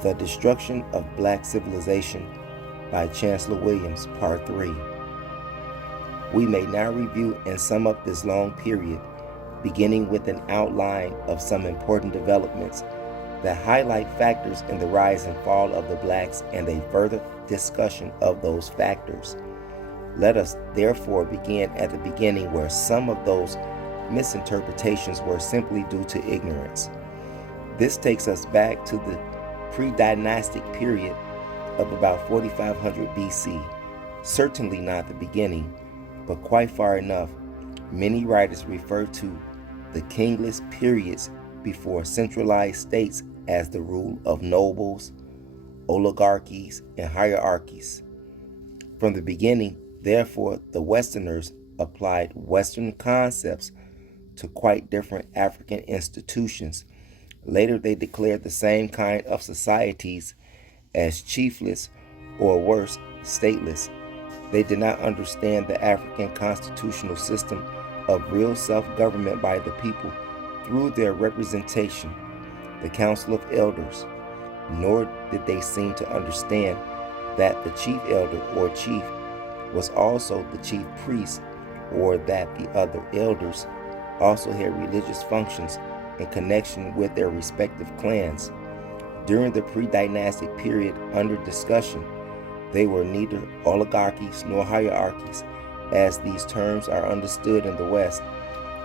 The Destruction of Black Civilization by Chancellor Williams, Part 3. We may now review and sum up this long period, beginning with an outline of some important developments that highlight factors in the rise and fall of the blacks and a further discussion of those factors. Let us therefore begin at the beginning, where some of those misinterpretations were simply due to ignorance. This takes us back to the pre-dynastic period of about 4500 BC. Certainly not the beginning, but quite far enough. Many writers refer to the kingless periods before centralized states as the rule of nobles, oligarchies, and hierarchies. From the beginning, therefore, the Westerners applied Western concepts to quite different African institutions. Later, they declared the same kind of societies as chiefless, or worse, stateless. They did not understand the African constitutional system of real self-government by the people through their representation, the Council of Elders, nor did they seem to understand that the chief elder or chief was also the chief priest, or that the other elders also had religious functions in connection with their respective clans. During the pre-dynastic period under discussion, they were neither oligarchies nor hierarchies, as these terms are understood in the West.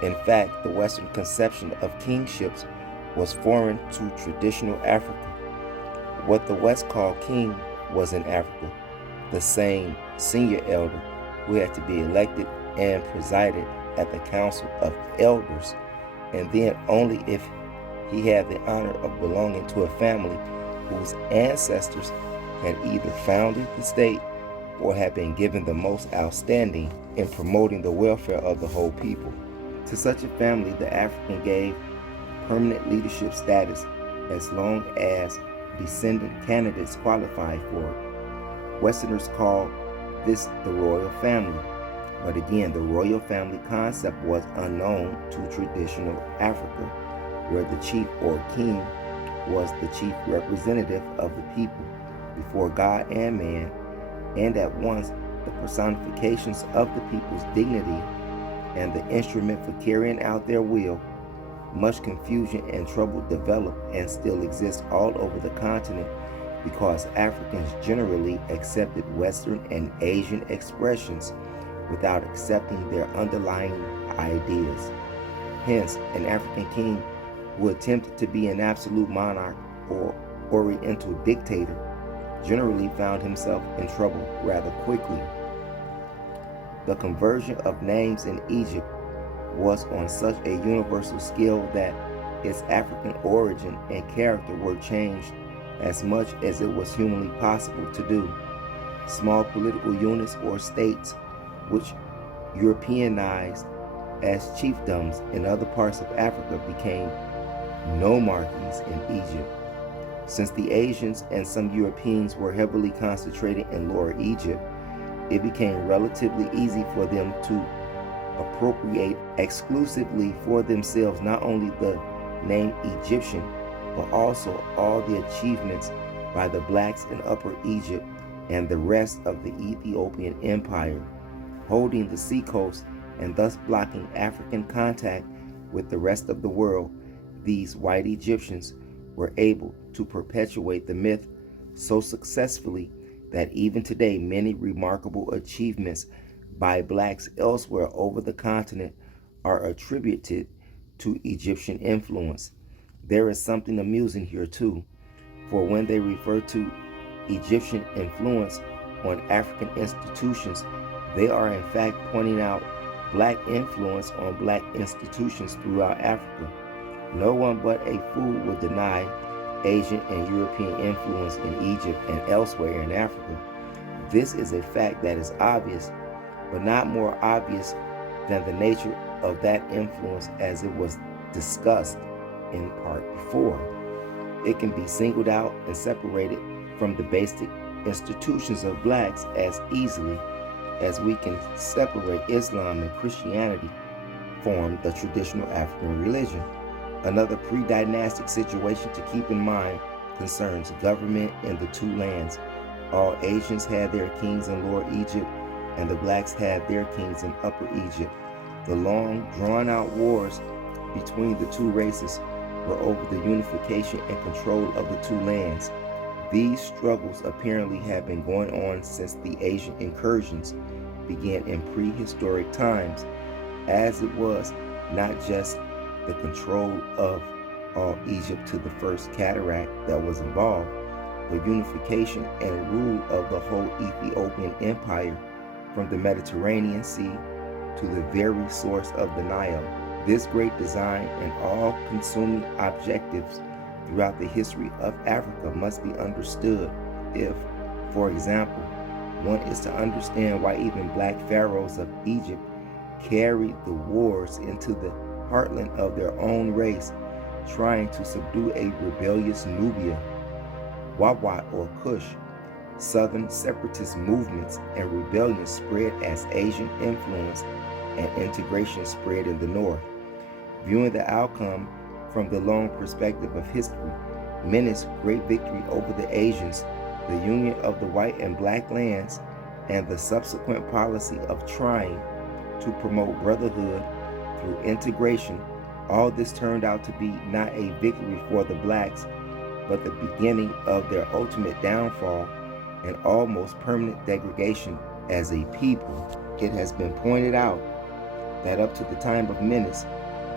In fact, the Western conception of kingships was foreign to traditional Africa. What the West called king was in Africa the same senior elder who had to be elected and presided at the Council of Elders, and then only if he had the honor of belonging to a family whose ancestors had either founded the state or had been given the most outstanding in promoting the welfare of the whole people. To such a family, the African gave permanent leadership status as long as descendant candidates qualified for it. Westerners call this the royal family. But again, the royal family concept was unknown to traditional Africa, where the chief or king was the chief representative of the people before God and man, and at once the personifications of the people's dignity and the instrument for carrying out their will. Much confusion and trouble developed and still exists all over the continent because Africans generally accepted Western and Asian expressions without accepting their underlying ideas. Hence, an African king who attempted to be an absolute monarch or oriental dictator generally found himself in trouble rather quickly. The conversion of names in Egypt was on such a universal scale that its African origin and character were changed as much as it was humanly possible to do. Small political units or states which Europeanized as chiefdoms in other parts of Africa became nomarchies in Egypt. Since the Asians and some Europeans were heavily concentrated in Lower Egypt, it became relatively easy for them to appropriate exclusively for themselves not only the name Egyptian, but also all the achievements by the blacks in Upper Egypt and the rest of the Ethiopian Empire, holding the seacoast and thus blocking African contact with the rest of the world. These white Egyptians were able to perpetuate the myth so successfully that even today many remarkable achievements by blacks elsewhere over the continent are attributed to Egyptian influence. There is something amusing here too, for when they refer to Egyptian influence on African institutions, they are in fact pointing out black influence on black institutions throughout Africa. No one but a fool would deny Asian and European influence in Egypt and elsewhere in Africa. This is a fact that is obvious, but not more obvious than the nature of that influence as it was discussed in part before. It can be singled out and separated from the basic institutions of blacks as easily as we can separate Islam and Christianity from the traditional African religion. Another pre-dynastic situation to keep in mind concerns government in the two lands. All Asians had their kings in Lower Egypt, and the blacks had their kings in Upper Egypt. The long, drawn-out wars between the two races were over the unification and control of the two lands. These struggles apparently have been going on since the Asian incursions began in prehistoric times, as it was not just the control of all Egypt to the first cataract that was involved, but unification and rule of the whole Ethiopian empire from the Mediterranean Sea to the very source of the Nile. This great design and all-consuming objectives throughout the history of Africa must be understood if, for example, one is to understand why even black pharaohs of Egypt carried the wars into the heartland of their own race, trying to subdue a rebellious Nubia, Wawa or Kush. Southern separatist movements and rebellions spread as Asian influence and integration spread in the north. Viewing the outcome from the long perspective of history, Menes' great victory over the Asians, the union of the white and black lands, and the subsequent policy of trying to promote brotherhood through integration, all this turned out to be not a victory for the blacks, but the beginning of their ultimate downfall and almost permanent degradation as a people. It has been pointed out that up to the time of Menes,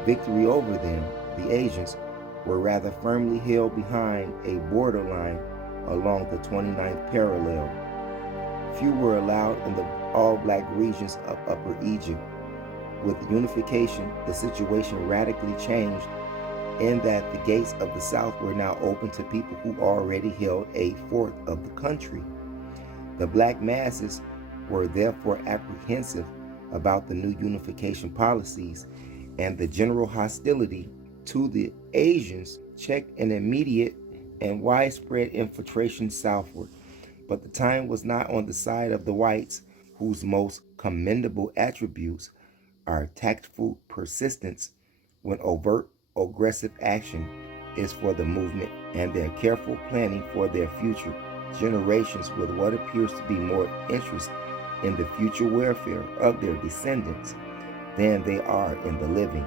victory over them, the Asians, were rather firmly held behind a borderline along the 29th parallel. Few were allowed in the all-black regions of Upper Egypt. With unification, the situation radically changed in that the gates of the south were now open to people who already held a fourth of the country. The black masses were therefore apprehensive about the new unification policies, and the general hostility to the Asians checked an immediate and widespread infiltration southward. But the time was not on the side of the whites, whose most commendable attributes are tactful persistence when overt aggressive action is for the movement, and their careful planning for their future generations with what appears to be more interest in the future welfare of their descendants than they are in the living.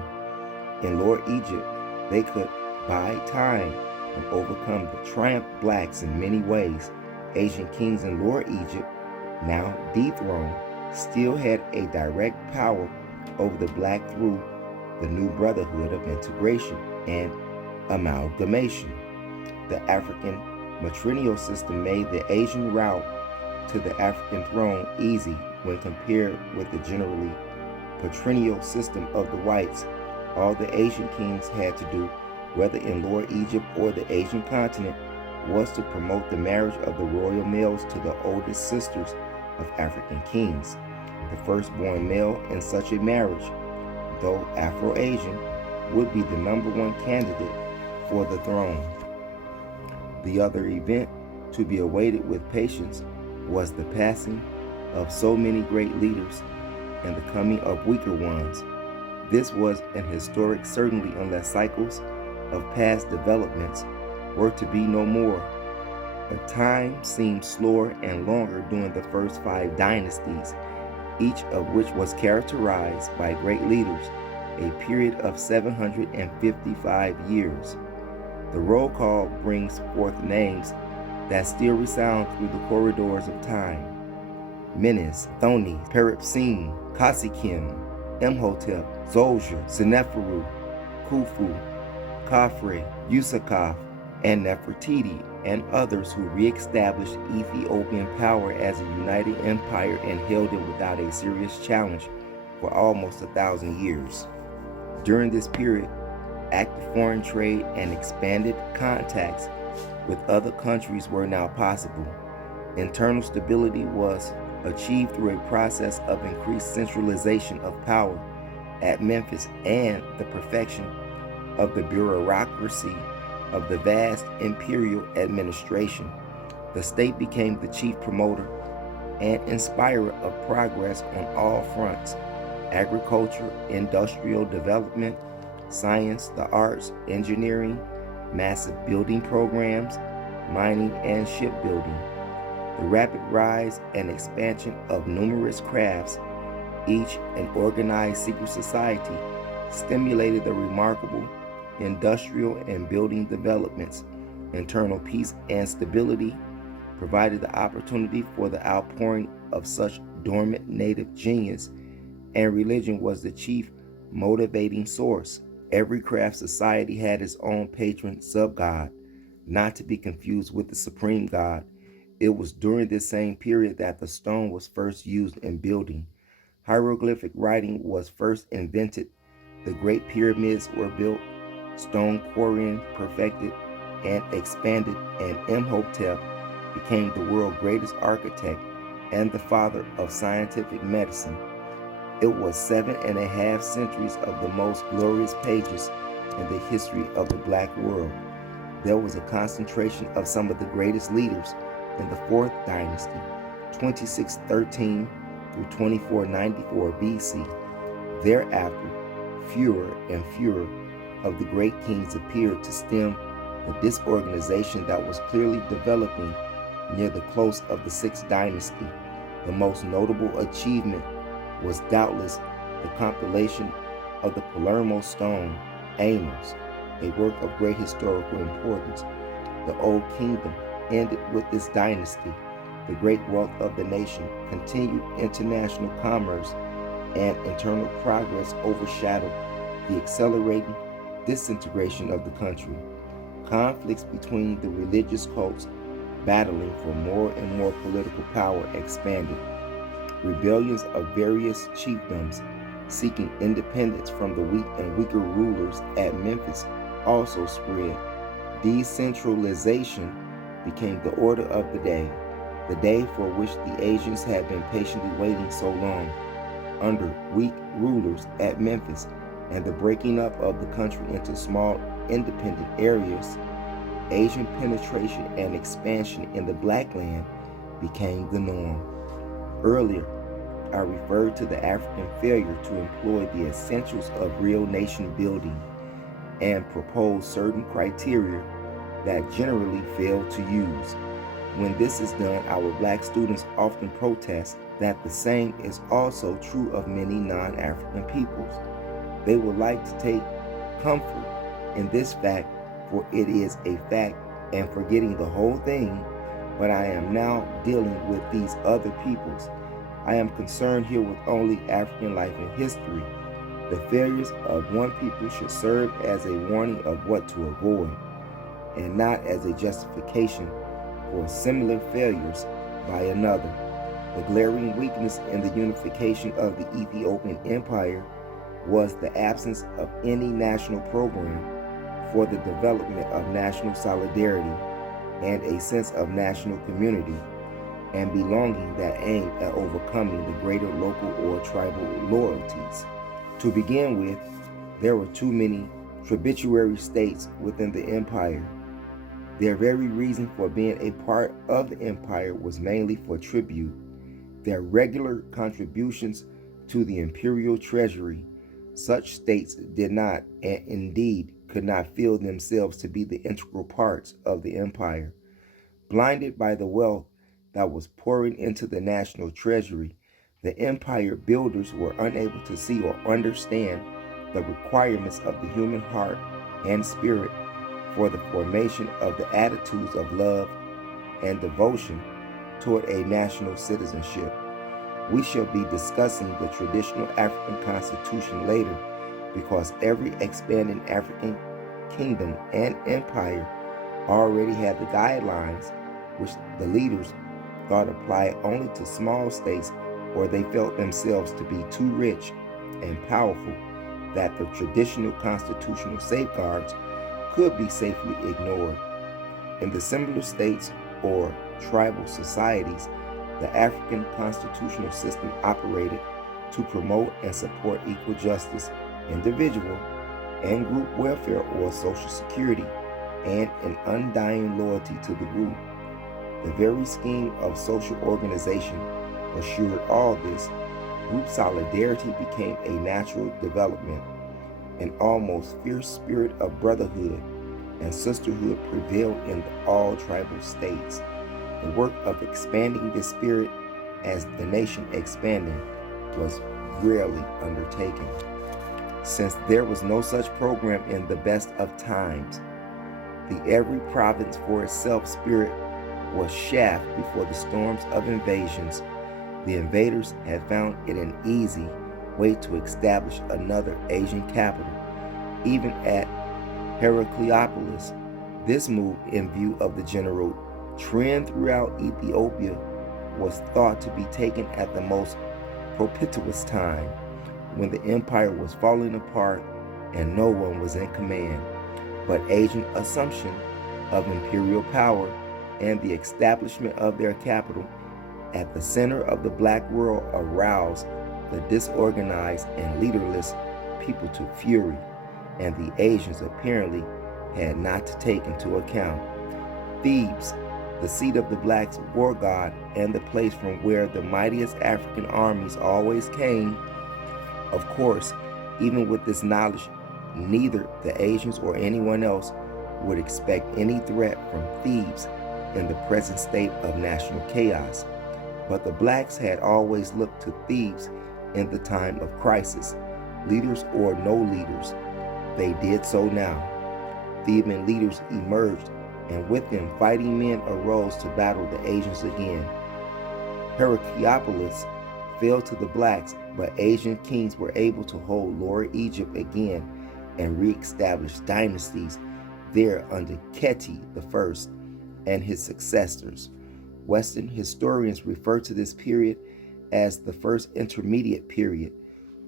In Lower Egypt, they could buy time and overcome the triumphed blacks in many ways. Asian kings in Lower Egypt, now dethroned, still had a direct power over the black through the new brotherhood of integration and amalgamation. The African matrilineal system made the Asian route to the African throne easy when compared with the generally patrilineal system of the whites. All the Asian kings had to do, whether in Lower Egypt or the Asian continent, was to promote the marriage of the royal males to the oldest sisters of African kings. The firstborn male in such a marriage, though Afro-Asian, would be the #1 candidate for the throne. The other event to be awaited with patience was the passing of so many great leaders and the coming of weaker ones. This was an historic certainty unless cycles of past developments were to be no more. But time seemed slower and longer during the first 5 dynasties, each of which was characterized by great leaders, a period of 755 years. The roll call brings forth names that still resound through the corridors of time: Menes, Thoni, Peripsim, Kasikim, Imhotep, Zolja, Seneferu, Khufu, Khafre, Yusakaf, and Nefertiti, and others who re-established Ethiopian power as a united empire and held it without a serious challenge for almost 1,000 years. During this period, active foreign trade and expanded contacts with other countries were now possible. Internal stability was achieved through a process of increased centralization of power at Memphis and the perfection of the bureaucracy of the vast imperial administration. The state became the chief promoter and inspirer of progress on all fronts: agriculture, industrial development, science, the arts, engineering, massive building programs, mining, and shipbuilding. The rapid rise and expansion of numerous crafts, each an organized secret society, stimulated the remarkable industrial and building developments. Internal peace and stability provided the opportunity for the outpouring of such dormant native genius, and religion was the chief motivating source. Every craft society had its own patron sub-god, not to be confused with the supreme god. It was during this same period that the stone was first used in building. Hieroglyphic writing was first invented. The great pyramids were built, stone quarrying perfected and expanded, and Imhotep became the world's greatest architect and the father of scientific medicine. It was 7.5 centuries of the most glorious pages in the history of the Black world. There was a concentration of some of the greatest leaders in the 4th dynasty, 2613 through 2494 BC. Thereafter, fewer and fewer of the great kings appeared to stem the disorganization that was clearly developing near the close of the 6th dynasty. The most notable achievement was doubtless the compilation of the Palermo stone, Annals, a work of great historical importance. The Old Kingdom ended with this dynasty. The great wealth of the nation, continued international commerce, and internal progress overshadowed the accelerating disintegration of the country. Conflicts between the religious cults battling for more and more political power expanded. Rebellions of various chiefdoms seeking independence from the weak and weaker rulers at Memphis also spread. Decentralization became the order of the day for which the Asians had been patiently waiting so long. Under weak rulers at Memphis and the breaking up of the country into small independent areas, Asian penetration and expansion in the Black land became the norm. Earlier, I referred to the African failure to employ the essentials of real nation building and proposed certain criteria that generally fail to use. When this is done, our Black students often protest that the same is also true of many non-African peoples. They would like to take comfort in this fact, for it is a fact, and forgetting the whole thing, but I am now dealing with these other peoples. I am concerned here with only African life and history. The failures of one people should serve as a warning of what to avoid, and not as a justification for similar failures by another. The glaring weakness in the unification of the Ethiopian Empire was the absence of any national program for the development of national solidarity and a sense of national community and belonging that aimed at overcoming the greater local or tribal loyalties. To begin with, there were too many tributary states within the empire. Their very reason for being a part of the empire was mainly for tribute. Their regular contributions to the imperial treasury. Such states did not, and indeed could not, feel themselves to be the integral parts of the empire. Blinded by the wealth that was pouring into the national treasury, the empire builders were unable to see or understand the requirements of the human heart and spirit for the formation of the attitudes of love and devotion toward a national citizenship. We shall be discussing the traditional African constitution later, because every expanding African kingdom and empire already had the guidelines which the leaders thought applied only to small states, or they felt themselves to be too rich and powerful that the traditional constitutional safeguards could be safely ignored. In the similar states or tribal societies, the African constitutional system operated to promote and support equal justice, individual and group welfare or social security, and an undying loyalty to the group. The very scheme of social organization assured all this. Group solidarity became a natural development. An almost fierce spirit of brotherhood and sisterhood prevailed in all tribal states. The work of expanding the spirit as the nation expanded was rarely undertaken. Since there was no such program in the best of times, the every province for itself spirit was chaff before the storms of invasions. The invaders had found it an easy way to establish another Asian capital, even at Heracleopolis. This move, in view of the general trend throughout Ethiopia, was thought to be taken at the most propitious time, when the empire was falling apart and no one was in command. But Asian assumption of imperial power and the establishment of their capital at the center of the black world aroused the disorganized and leaderless people to fury, and the Asians apparently had not to take into account Thebes, the seat of the blacks' war god and the place from where the mightiest African armies always came. Of course, even with this knowledge, neither the Asians or anyone else would expect any threat from Thebes in the present state of national chaos. But the blacks had always looked to Thebes in the time of crisis, leaders or no leaders. They did so now. Theban leaders emerged, and with them fighting men arose to battle the Asians again. Heracleopolis fell to the blacks, but Asian kings were able to hold Lower Egypt again and re-establish dynasties there under Keti I and his successors. Western historians refer to this period as the First Intermediate Period,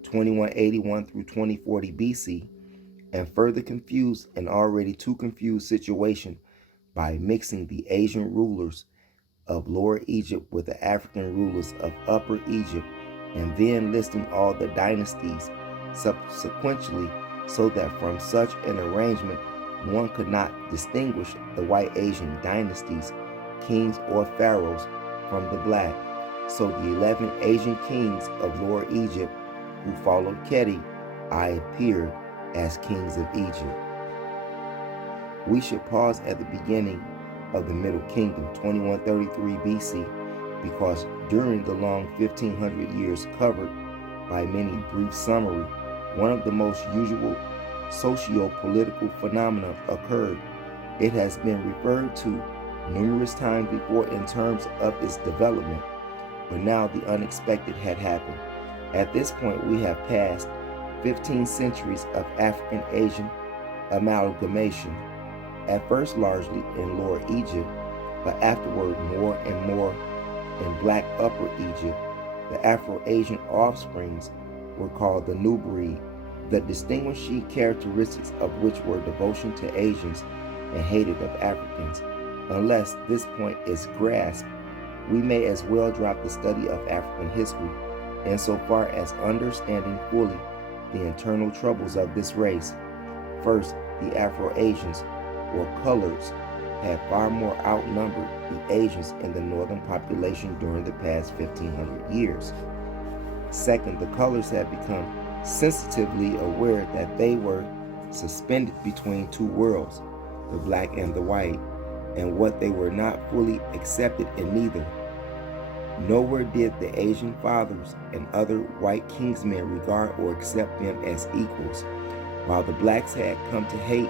2181 through 2040 BC, and further confuse an already too confused situation by mixing the Asian rulers of Lower Egypt with the African rulers of Upper Egypt, and then listing all the dynasties subsequently, so that from such an arrangement one could not distinguish the white Asian dynasties, kings or pharaohs, from the black. So the 11 Asian kings of Lower Egypt who followed Keti I appeared as kings of Egypt. We should pause at the beginning of the Middle Kingdom, 2133 BC, because during the long 1500 years covered by many brief summary, one of the most usual socio-political phenomena occurred. It has been referred to numerous times before in terms of its development, but now the unexpected had happened. At this point, we have passed 15 centuries of African-Asian amalgamation, at first largely in Lower Egypt, but afterward more and more in Black Upper Egypt. The Afro-Asian offsprings were called the new breed, the distinguishing characteristics of which were devotion to Asians and hated of Africans. Unless this point is grasped, we may as well drop the study of African history insofar as understanding fully the internal troubles of this race. First, the Afro-Asians, or coloreds, had far more outnumbered the Asians in the northern population during the past 1500 years. Second, the coloreds had become sensitively aware that they were suspended between two worlds, the black and the white, and what they were not fully accepted in neither. Nowhere did the Asian fathers and other white kingsmen regard or accept them as equals, while the blacks had come to hate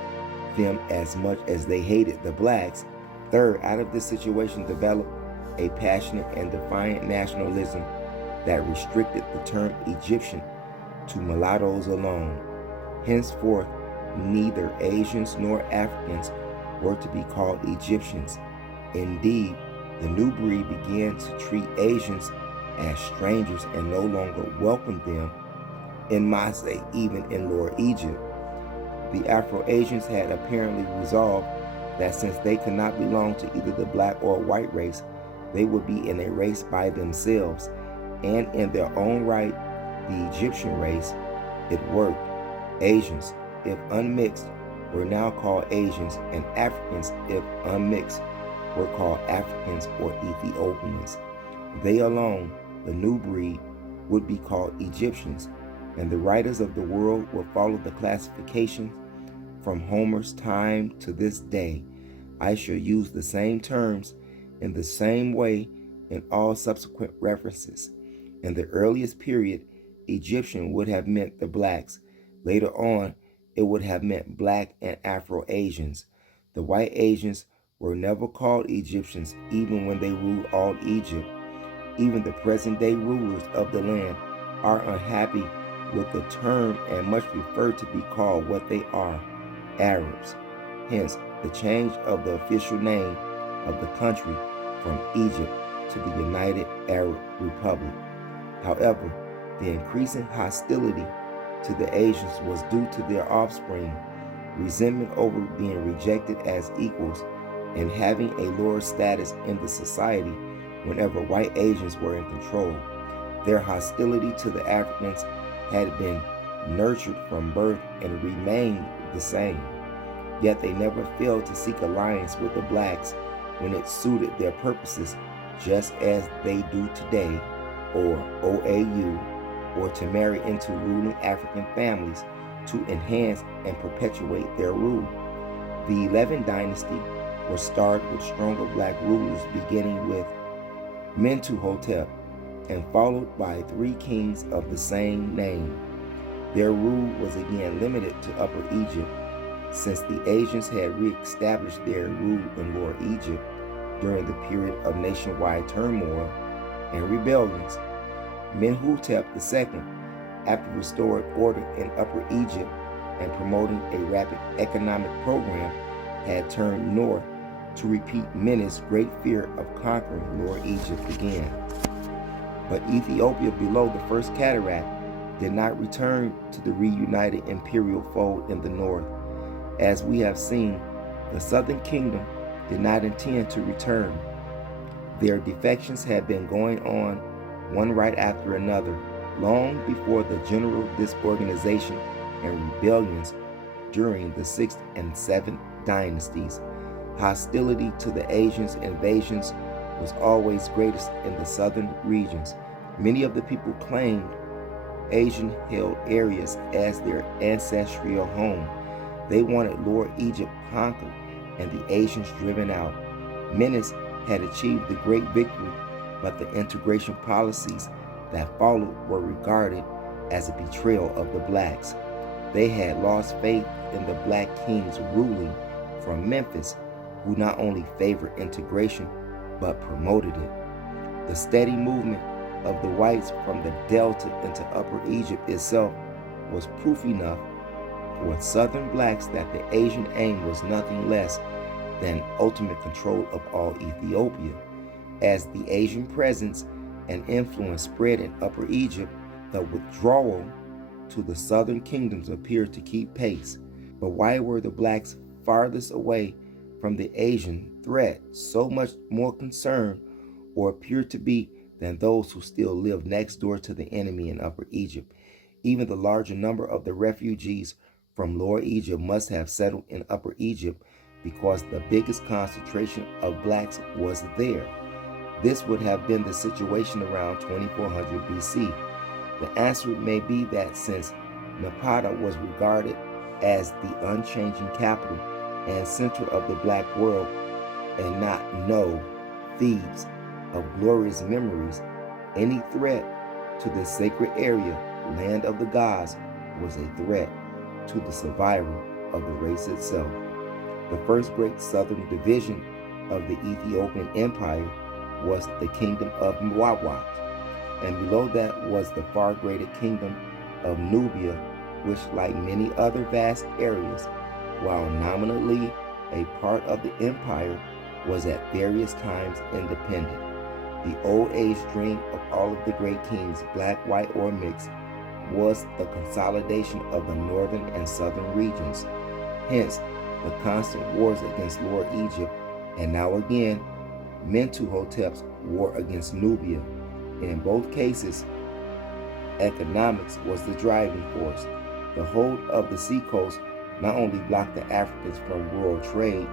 them as much as they hated the blacks. Third, out of this situation developed a passionate and defiant nationalism that restricted the term Egyptian to mulattoes alone. Henceforth, neither Asians nor Africans were to be called Egyptians. Indeed, the new breed began to treat Asians as strangers and no longer welcomed them in Masai, even in Lower Egypt. The Afro-Asians had apparently resolved that since they could not belong to either the black or white race, they would be in a race by themselves, and in their own right, the Egyptian race. It worked. Asians, if unmixed, were now called Asians, and Africans, if unmixed, were called Africans or Ethiopians. They alone, the new breed, would be called Egyptians, and the writers of the world will follow the classification From Homer's time to this day, I shall use the same terms in the same way in all subsequent references. In the earliest period, Egyptian would have meant the blacks. Later on, it would have meant black and Afro-Asians. The white Asians were never called Egyptians even when they ruled all Egypt. Even the present-day rulers of the land are unhappy with the term and much prefer to be called what they are, Arabs. Hence, the change of the official name of the country from Egypt to the United Arab Republic. However, the increasing hostility to the Asians was due to their offspring, resentment over being rejected as equals and having a lower status in the society whenever white Asians were in control. Their hostility to the Africans had been nurtured from birth and remained the same. Yet they never failed to seek alliance with the blacks when it suited their purposes, just as they do today, or OAU, or to marry into ruling African families to enhance and perpetuate their rule. The 11th dynasty was started with stronger black rulers beginning with Mentuhotep and followed by 3 kings of the same name. Their rule was again limited to Upper Egypt, since the Asians had re-established their rule in Lower Egypt during the period of nationwide turmoil and rebellions. Mentuhotep II, after restoring order in Upper Egypt and promoting a rapid economic program, had turned north to repeat Menes' great fear of conquering Lower Egypt again. But Ethiopia below the First Cataract did not return to the reunited imperial fold in the north. As we have seen, the Southern Kingdom did not intend to return. Their defections had been going on, one right after another, long before the general disorganization and rebellions during the 6th and 7th dynasties. Hostility to the Asians' invasions was always greatest in the southern regions. Many of the people claimed Asian-held areas as their ancestral home. They wanted Lower Egypt conquered and the Asians driven out. Menes had achieved the great victory, but the integration policies that followed were regarded as a betrayal of the blacks. They had lost faith in the black kings ruling from Memphis, who not only favored integration, but promoted it. The steady movement of the whites from the Delta into Upper Egypt itself was proof enough for Southern blacks that the Asian aim was nothing less than ultimate control of all Ethiopia. As the Asian presence and influence spread in Upper Egypt, the withdrawal to the southern kingdoms appeared to keep pace. But why were the blacks farthest away from the Asian threat so much more concerned, or appeared to be, than those who still lived next door to the enemy in Upper Egypt? Even the larger number of the refugees from Lower Egypt must have settled in Upper Egypt because the biggest concentration of blacks was there. This would have been the situation around 2400 BC. The answer may be that since Napata was regarded as the unchanging capital and center of the black world, and not Thebes of glorious memories, any threat to this sacred area, land of the gods, was a threat to the survival of the race itself. The first great southern division of the Ethiopian Empire was the kingdom of MOPOWERZ, and below that was the far greater kingdom of Nubia, which, like many other vast areas, while nominally a part of the empire, was at various times independent. The old age dream of all of the great kings, black, white, or mixed, was the consolidation of the northern and southern regions. Hence, the constant wars against Lower Egypt, and now again, Mentuhotep's war against Nubia. In both cases, economics was the driving force. The hold of the seacoast not only blocked the Africans from world trade,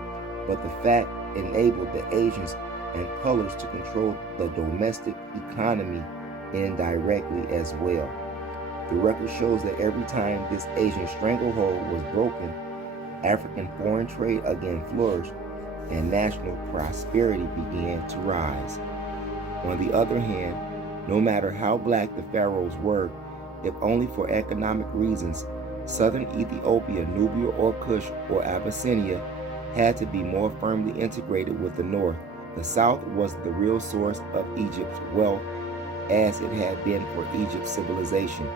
but the fact enabled the Asians and colors to control the domestic economy indirectly as well. The record shows that every time this Asian stranglehold was broken, African foreign trade again flourished, and national prosperity began to rise. On the other hand, no matter how black the pharaohs were, if only for economic reasons, southern Ethiopia, Nubia or Kush or Abyssinia had to be more firmly integrated with the north. The south was the real source of Egypt's wealth, as it had been for Egypt's civilization.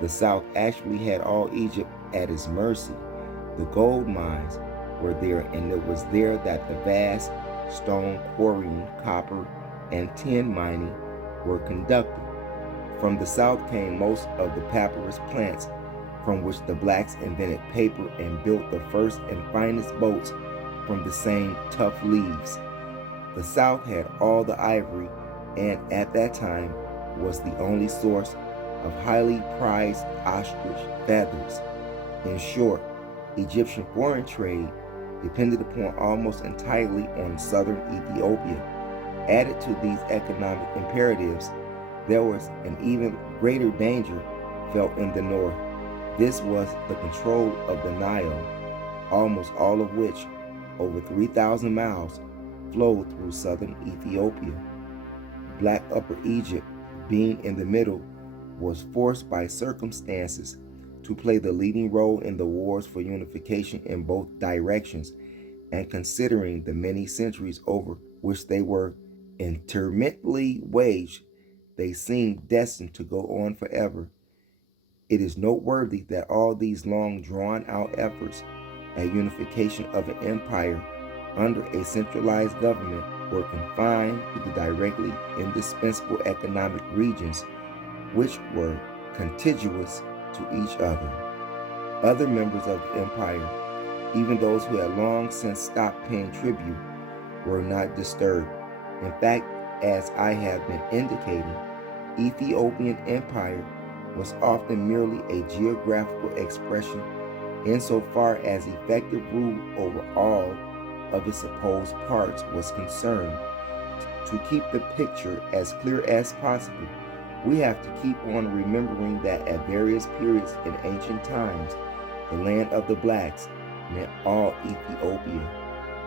The south actually had all Egypt at its mercy. The gold mines were there, and it was there that the vast stone quarrying, copper, and tin mining were conducted. From the south came most of the papyrus plants, from which the blacks invented paper and built the first and finest boats from the same tough leaves. The south had all the ivory, and at that time was the only source of highly prized ostrich feathers. In short, Egyptian foreign trade depended upon almost entirely on southern Ethiopia. Added to these economic imperatives, there was an even greater danger felt in the north. This was the control of the Nile, almost all of which, over 3,000 miles, flowed through southern Ethiopia. Black Upper Egypt, being in the middle, was forced by circumstances to play the leading role in the wars for unification in both directions, and considering the many centuries over which they were intermittently waged, they seemed destined to go on forever. It is noteworthy that all these long drawn-out efforts at unification of an empire under a centralized government were confined to the directly indispensable economic regions which were contiguous to each other. Other members of the empire, even those who had long since stopped paying tribute, were not disturbed. In fact, as I have been indicating, Ethiopian empire was often merely a geographical expression insofar as effective rule over all of its supposed parts was concerned. To keep the picture as clear as possible, we have to keep on remembering that at various periods in ancient times, the land of the blacks meant all Ethiopia.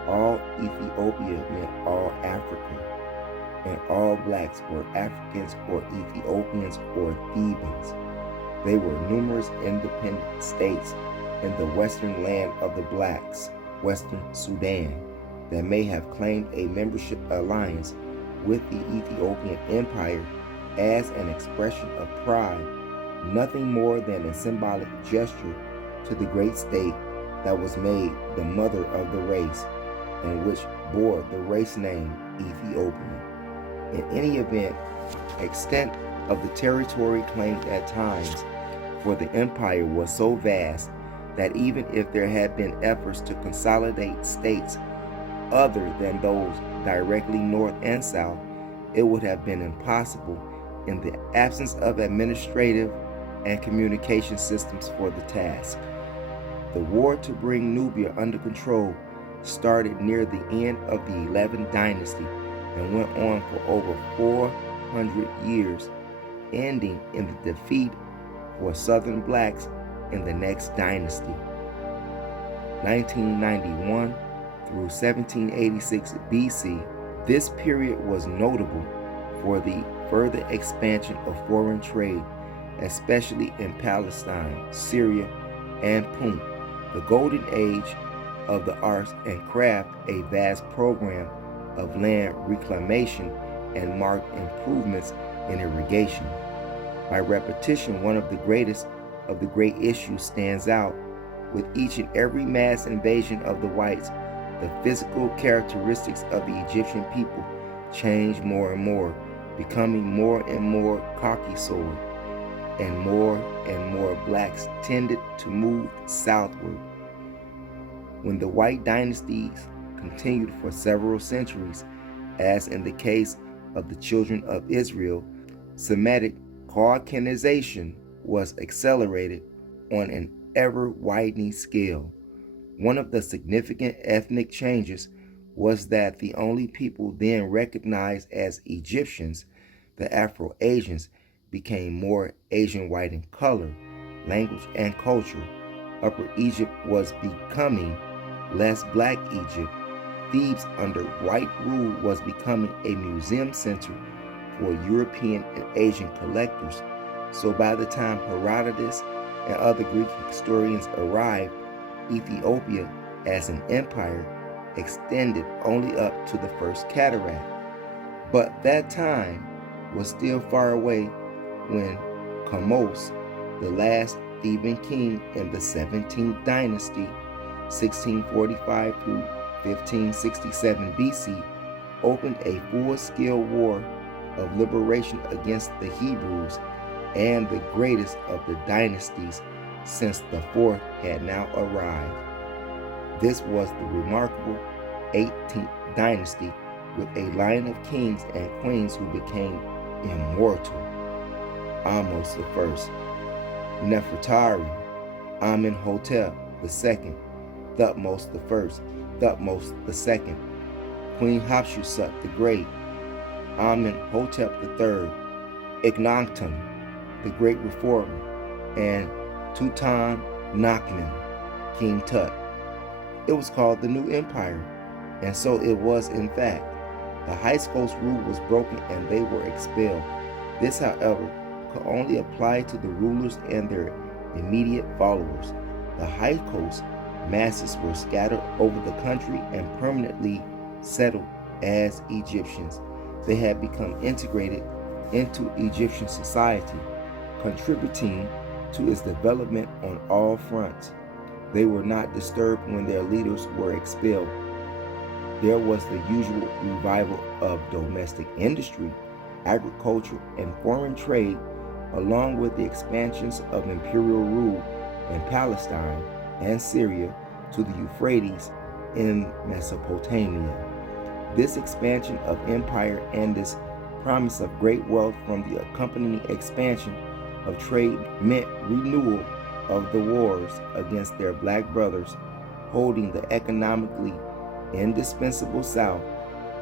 All Ethiopia meant all Africa, and all blacks were Africans or Ethiopians or Thebans. They were numerous independent states in the western land of the blacks, Western Sudan, that may have claimed a membership alliance with the Ethiopian Empire as an expression of pride, nothing more than a symbolic gesture to the great state that was made the mother of the race, and which bore the race name Ethiopian. In any event, extent of the territory claimed at times for the empire was so vast that even if there had been efforts to consolidate states other than those directly north and south, it would have been impossible in the absence of administrative and communication systems for the task. The war to bring Nubia under control started near the end of the 11th dynasty and went on for over 400 years, ending in the defeat for southern blacks in the next dynasty, 1991 through 1786 BC. This period was notable for the further expansion of foreign trade, especially in Palestine, Syria, and Punt. The golden age of the arts and craft, a vast program of land reclamation and marked improvements in irrigation. By repetition, one of the greatest of the great issues stands out. With each and every mass invasion of the whites, the physical characteristics of the Egyptian people changed more and more, becoming more and more khaki-soiled, and more blacks tended to move southward. When the white dynasties continued for several centuries, as in the case of the children of Israel, Semitic Caucanization was accelerated on an ever-widening scale. One of the significant ethnic changes was that the only people then recognized as Egyptians, the Afro-Asians, became more Asian white in color, language, and culture. Upper Egypt was becoming less black Egypt. Thebes under white rule was becoming a museum center for European and Asian collectors. So by the time Herodotus and other Greek historians arrived, Ethiopia as an empire extended only up to the first cataract. But that time was still far away when Kamose, the last Theban king in the 17th dynasty, 1645 through 1567 BC, opened a full-scale war of liberation against the Hebrews, and the greatest of the dynasties since the fourth had now arrived. This was the remarkable 18th dynasty with a line of kings and queens who became immortal. Ahmose I, Nefertari, Amenhotep II, Thutmose I, Thutmose II, Queen Hatshepsut the Great, Amenhotep III, Akhenaten, the Great Reformer, and Tutankhamun, King Tut. It was called the New Empire, and so it was in fact. The Hyksos rule was broken and they were expelled. This, however, could only apply to the rulers and their immediate followers. The Hyksos masses were scattered over the country and permanently settled as Egyptians. They had become integrated into Egyptian society, contributing to its development on all fronts. They were not disturbed when their leaders were expelled. There was the usual revival of domestic industry, agriculture, and foreign trade, along with the expansions of imperial rule in Palestine and Syria to the Euphrates in Mesopotamia. This expansion of empire and this promise of great wealth from the accompanying expansion of trade meant renewal of the wars against their black brothers holding the economically indispensable South.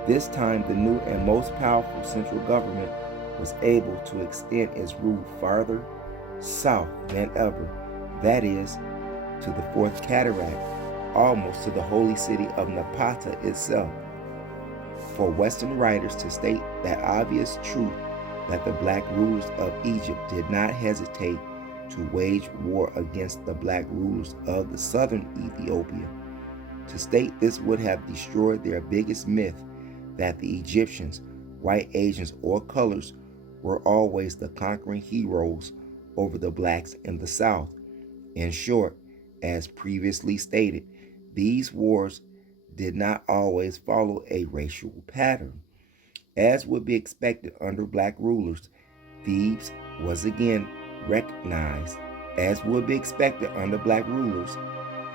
This time the new and most powerful central government was able to extend its rule farther south than ever, that is, to the Fourth Cataract, almost to the holy city of Napata itself. For Western writers to state that obvious truth that the black rulers of Egypt did not hesitate to wage war against the black rulers of the southern Ethiopia. To state this would have destroyed their biggest myth that the Egyptians, white, Asians, or colors, were always the conquering heroes over the blacks in the South. In short, as previously stated, these wars did not always follow a racial pattern. As would be expected under black rulers, Thebes was again recognized. As would be expected under black rulers,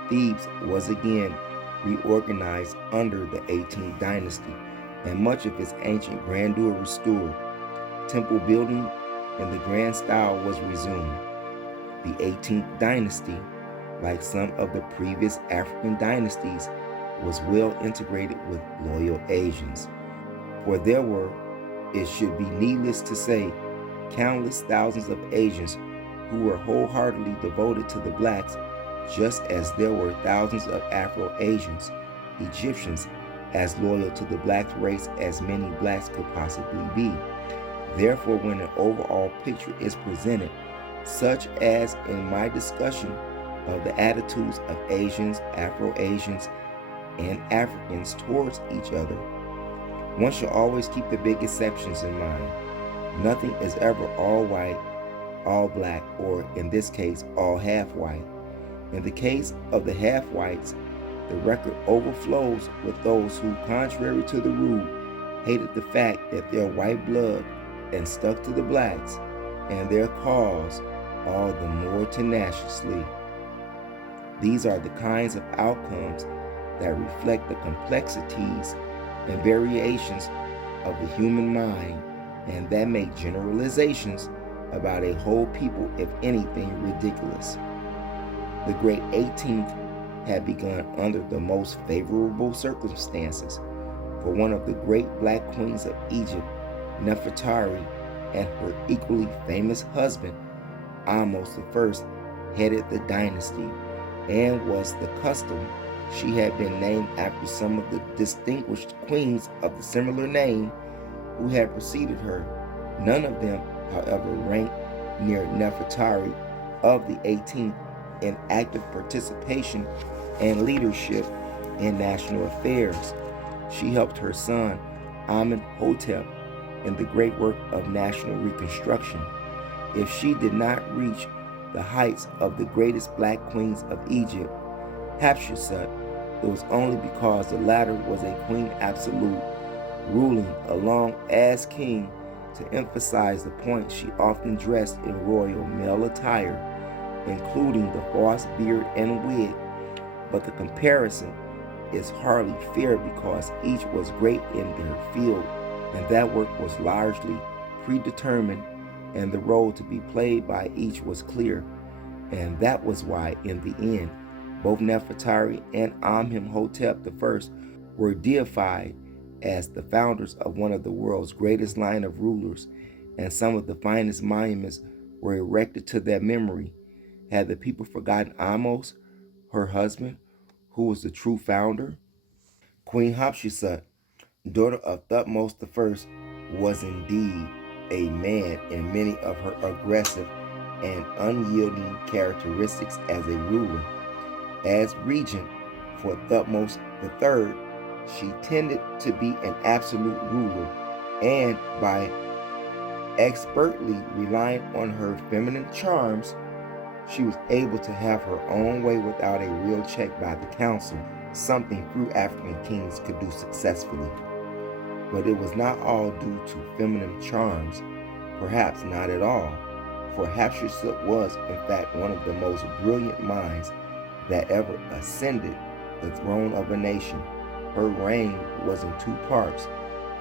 Thebes was again reorganized under the 18th dynasty, and much of its ancient grandeur restored. Temple building in the grand style was resumed. The 18th dynasty, like some of the previous African dynasties, was well integrated with loyal Asians. For there were, it should be needless to say, countless thousands of Asians who were wholeheartedly devoted to the blacks, just as there were thousands of Afro-Asians, Egyptians, as loyal to the black race as many blacks could possibly be. Therefore, when an overall picture is presented, such as in my discussion of the attitudes of Asians, Afro-Asians, and Africans towards each other, one should always keep the big exceptions in mind. Nothing is ever all white, all black, or in this case, all half white. In the case of the half-whites, the record overflows with those who, contrary to the rule, hated the fact that their white blood and stuck to the blacks and their cause all the more tenaciously. These are the kinds of outcomes that reflect the complexities and variations of the human mind, and that make generalizations about a whole people, if anything, ridiculous. The great 18th had begun under the most favorable circumstances, for one of the great black queens of Egypt, Nefertari, and her equally famous husband, Ahmose I, headed the dynasty. and was the custom. She had been named after some of the distinguished queens of the similar name who had preceded her. None of them, however, ranked near Nefertari of the 18th in active participation and leadership in national affairs. She helped her son, Amenhotep, in the great work of national reconstruction. If she did not reach the heights of the greatest black queens of Egypt, Hatshepsut, it was only because the latter was a queen absolute, ruling along as king. To emphasize the point, she often dressed in royal male attire, including the false beard and wig, but the comparison is hardly fair because each was great in their field, and that work was largely predetermined, and the role to be played by each was clear. And that was why, in the end, both Nefertari and Amenhotep I were deified as the founders of one of the world's greatest line of rulers, and some of the finest monuments were erected to their memory. Had the people forgotten Amos, her husband, who was the true founder? Queen Hatshepsut, daughter of Thutmose I, was indeed a man in many of her aggressive and unyielding characteristics as a ruler. As regent for Thutmose III, she tended to be an absolute ruler, and by expertly relying on her feminine charms, she was able to have her own way without a real check by the council, something few African kings could do successfully. But it was not all due to feminine charms, perhaps not at all, for Hatshepsut was, in fact, one of the most brilliant minds that ever ascended the throne of a nation. Her reign was in two parts,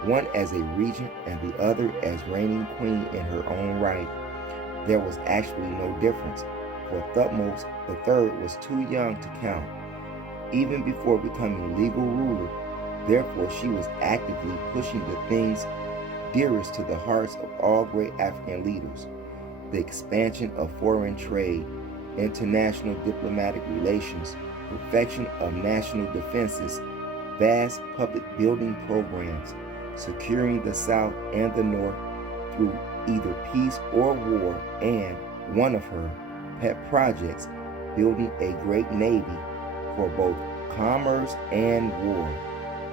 one as a regent and the other as reigning queen in her own right. There was actually no difference, for Thutmose III was too young to count, even before becoming legal ruler. Therefore, she was actively pushing the things dearest to the hearts of all great African leaders: the expansion of foreign trade, international diplomatic relations, perfection of national defenses, vast public building programs, securing the South and the North through either peace or war, and one of her pet projects, building a great navy for both commerce and war.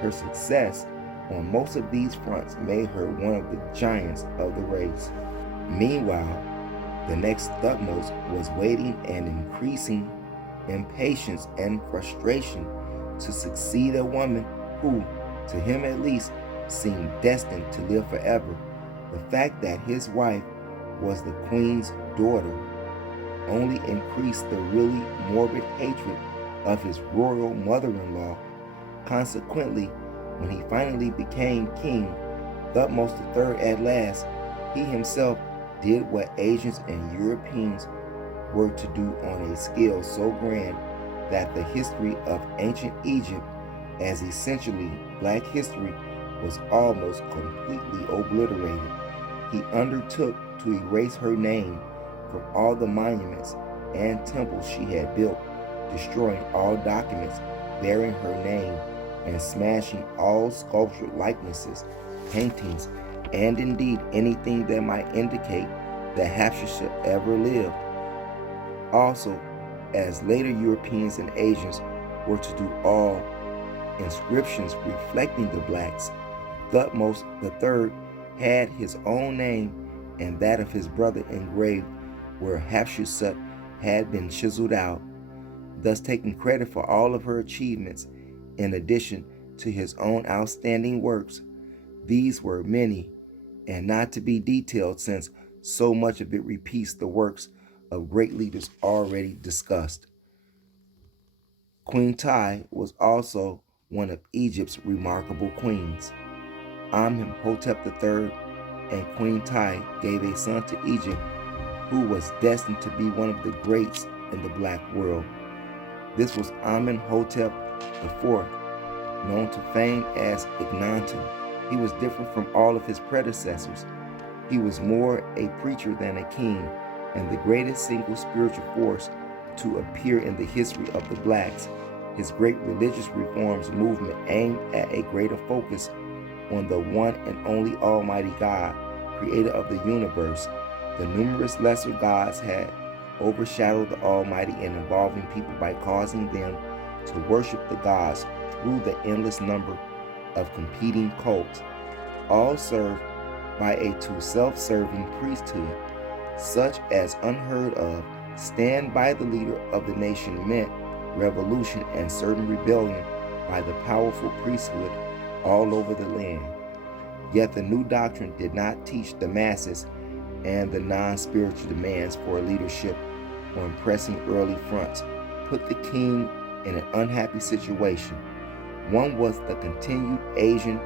Her success on most of these fronts made her one of the giants of the race. Meanwhile, the next Thutmose was waiting and increasing impatience and frustration to succeed a woman who, to him at least, seemed destined to live forever. The fact that his wife was the queen's daughter only increased the really morbid hatred of his royal mother-in-law. Consequently, when he finally became king, Thutmose III at last, he himself did what Asians and Europeans were to do on a scale so grand that the history of ancient Egypt, as essentially black history, was almost completely obliterated. He undertook to erase her name from all the monuments and temples she had built, destroying all documents bearing her name and smashing all sculptured likenesses, paintings, and indeed anything that might indicate that Hatshepsut ever lived. Also, as later Europeans and Asians were to do, all inscriptions reflecting the blacks, Thutmose III had his own name and that of his brother engraved where Hatshepsut had been chiseled out, thus taking credit for all of her achievements in addition to his own outstanding works. These were many and not to be detailed, since so much of it repeats the works of great leaders already discussed. Queen Tai was also one of Egypt's remarkable queens. Amenhotep III and Queen Tai gave a son to Egypt who was destined to be one of the greats in the black world. This was Amenhotep IV, known to fame as Akhenaten. He was different from all of his predecessors. He was more a preacher than a king, and the greatest single spiritual force to appear in the history of the blacks. His great religious reforms movement aimed at a greater focus on the one and only Almighty God, creator of the universe. The numerous lesser gods had overshadowed the Almighty in involving people by causing them to worship the gods through the endless number of competing cults, all served by a too self-serving priesthood, such as unheard of. Stand by the leader of the nation meant revolution and certain rebellion by the powerful priesthood all over the land. Yet the new doctrine did not teach the masses and the non-spiritual demands for leadership on pressing early fronts put the king in an unhappy situation. One was the continued Asian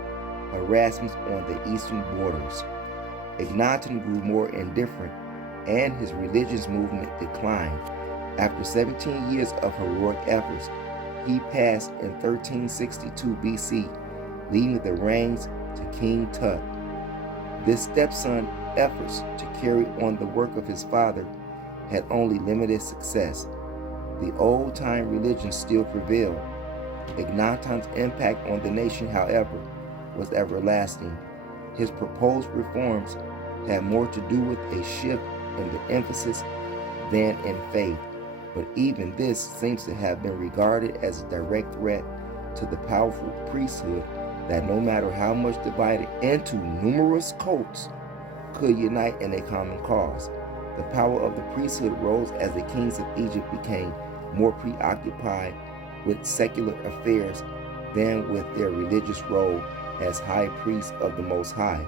harassment on the eastern borders. Akhenaten grew more indifferent and his religious movement declined. After 17 years of heroic efforts, he passed in 1362 BC, leaving the reins to King Tut. This stepson's efforts to carry on the work of his father had only limited success. The old-time religion still prevailed. Akhenaten's impact on the nation, however, was everlasting. His proposed reforms had more to do with a shift in the emphasis than in faith, but even this seems to have been regarded as a direct threat to the powerful priesthood that, no matter how much divided into numerous cults, could unite in a common cause. The power of the priesthood rose as the kings of Egypt became more preoccupied with secular affairs than with their religious role as high priests of the Most High.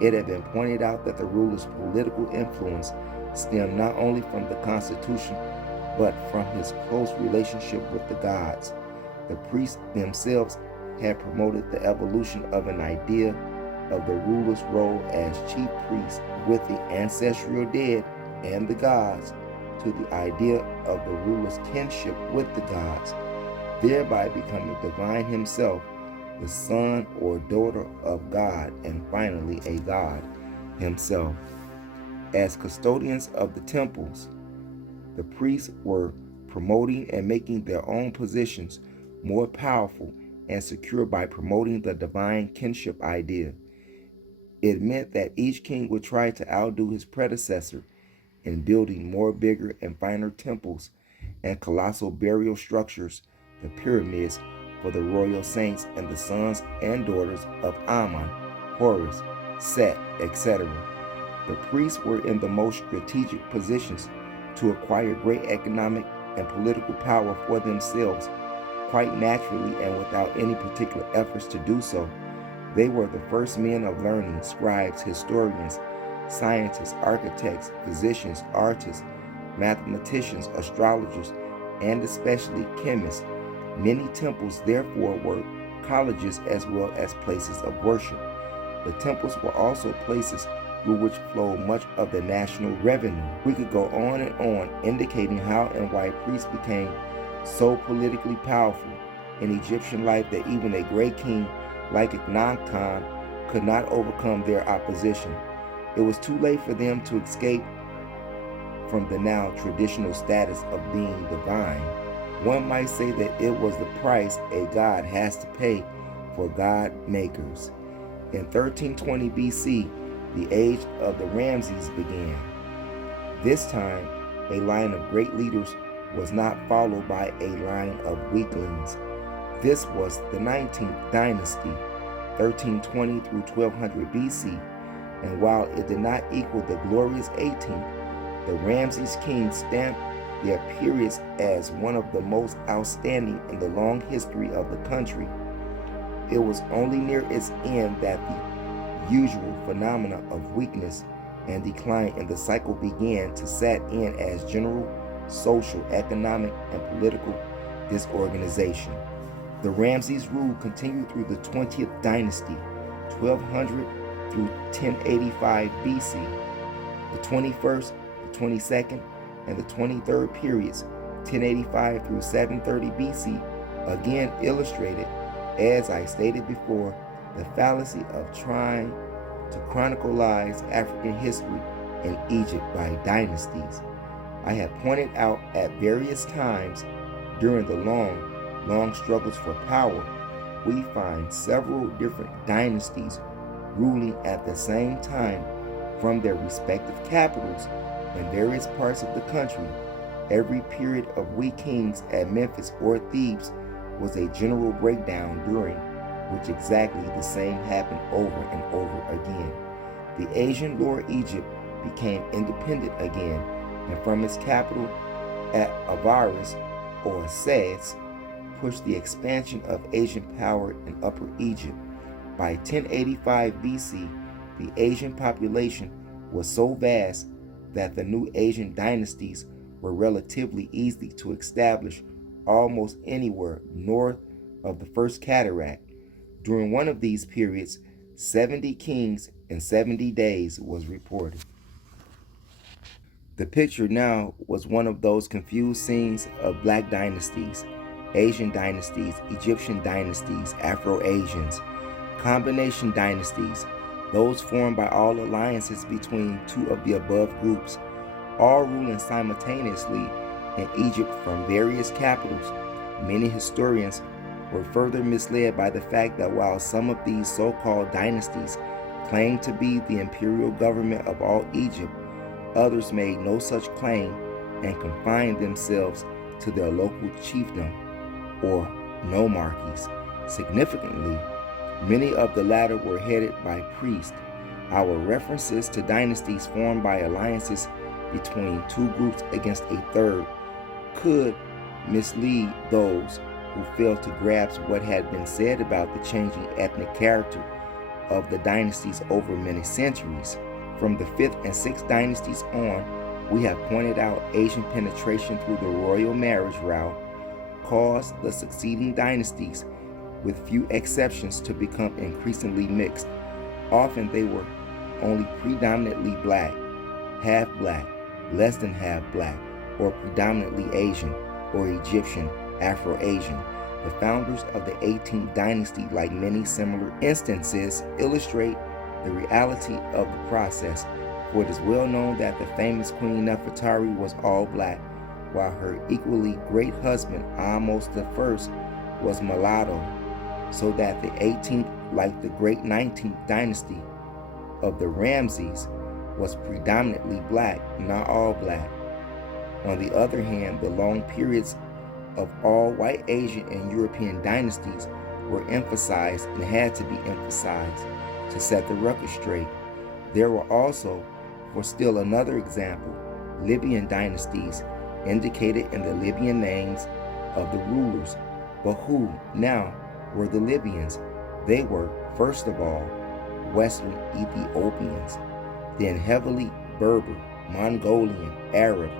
It had been pointed out that the ruler's political influence stemmed not only from the constitution, but from his close relationship with the gods. The priests themselves had promoted the evolution of an idea of the ruler's role as chief priest with the ancestral dead and the gods to the idea of the ruler's kinship with the gods, thereby becoming divine himself, the son or daughter of God, and finally a god himself. As custodians of the temples, the priests were promoting and making their own positions more powerful and secure by promoting the divine kinship idea. It meant that each king would try to outdo his predecessor in building more bigger and finer temples and colossal burial structures, the pyramids, for the royal saints and the sons and daughters of Amun, Horus, Set, etc. The priests were in the most strategic positions to acquire great economic and political power for themselves, quite naturally and without any particular efforts to do so. They were the first men of learning, scribes, historians, scientists, architects, physicians, artists, mathematicians, astrologers, and especially chemists. Many temples, therefore, were colleges as well as places of worship. The temples were also places through which flowed much of the national revenue. We could go on and on, indicating how and why priests became so politically powerful in Egyptian life that even a great king like Akhenaten could not overcome their opposition. It was too late for them to escape from the now traditional status of being divine. One might say that it was the price a god has to pay for god makers. In 1320 BC, the age of the Ramses began. This time, a line of great leaders was not followed by a line of weaklings. This was the 19th dynasty, 1320 through 1200 BC, and while it did not equal the glorious 18th, the Ramses kings stamped their periods as one of the most outstanding in the long history of the country. It was only near its end that the usual phenomena of weakness and decline in the cycle began to set in as general social, economic, and political disorganization. The Ramses rule continued through the 20th dynasty, 1200 through 1085 BC. The 21st, the 22nd, and the 23rd periods, 1085 through 730 BC, again illustrated, as I stated before, the fallacy of trying to chronicleize African history in Egypt by dynasties. I have pointed out at various times during the long struggles for power, we find several different dynasties ruling at the same time from their respective capitals in various parts of the country. Every period of weak kings at Memphis or Thebes was a general breakdown during which exactly the same happened over and over again. The Asian Lower Egypt became independent again, and from its capital at Avaris or Sais pushed the expansion of Asian power in Upper Egypt. By 1085 BC, the Asian population was so vast that the new Asian dynasties were relatively easy to establish almost anywhere north of the First Cataract. During one of these periods, 70 kings in 70 days was reported. The picture now was one of those confused scenes of black dynasties, Asian dynasties, Egyptian dynasties, Afro-Asians, combination dynasties, those formed by all alliances between two of the above groups, all ruling simultaneously in Egypt from various capitals. Many historians were further misled by the fact that while some of these so-called dynasties claimed to be the imperial government of all Egypt, others made no such claim and confined themselves to their local chiefdom or nomarchies. Significantly, many of the latter were headed by priests. Our references to dynasties formed by alliances between two groups against a third could mislead those who failed to grasp what had been said about the changing ethnic character of the dynasties over many centuries. From the 5th and 6th dynasties on, we have pointed out Asian penetration through the royal marriage route caused the succeeding dynasties, with few exceptions, to become increasingly mixed. Often they were only predominantly black, half black, less than half black, or predominantly Asian or Egyptian, Afro-Asian. The founders of the 18th dynasty, like many similar instances, illustrate the reality of the process, for it is well known that the famous Queen Nefertari was all black, while her equally great husband, Ahmose I, was mulatto, so that the 18th, like the great 19th dynasty of the Ramses, was predominantly black, not all black. On the other hand, the long periods of all white Asian and European dynasties were emphasized and had to be emphasized to set the record straight. There were also, for still another example, Libyan dynasties indicated in the Libyan names of the rulers. But who now were the Libyans? They were, first of all, Western Ethiopians, then heavily Berber, Mongolian, Arab,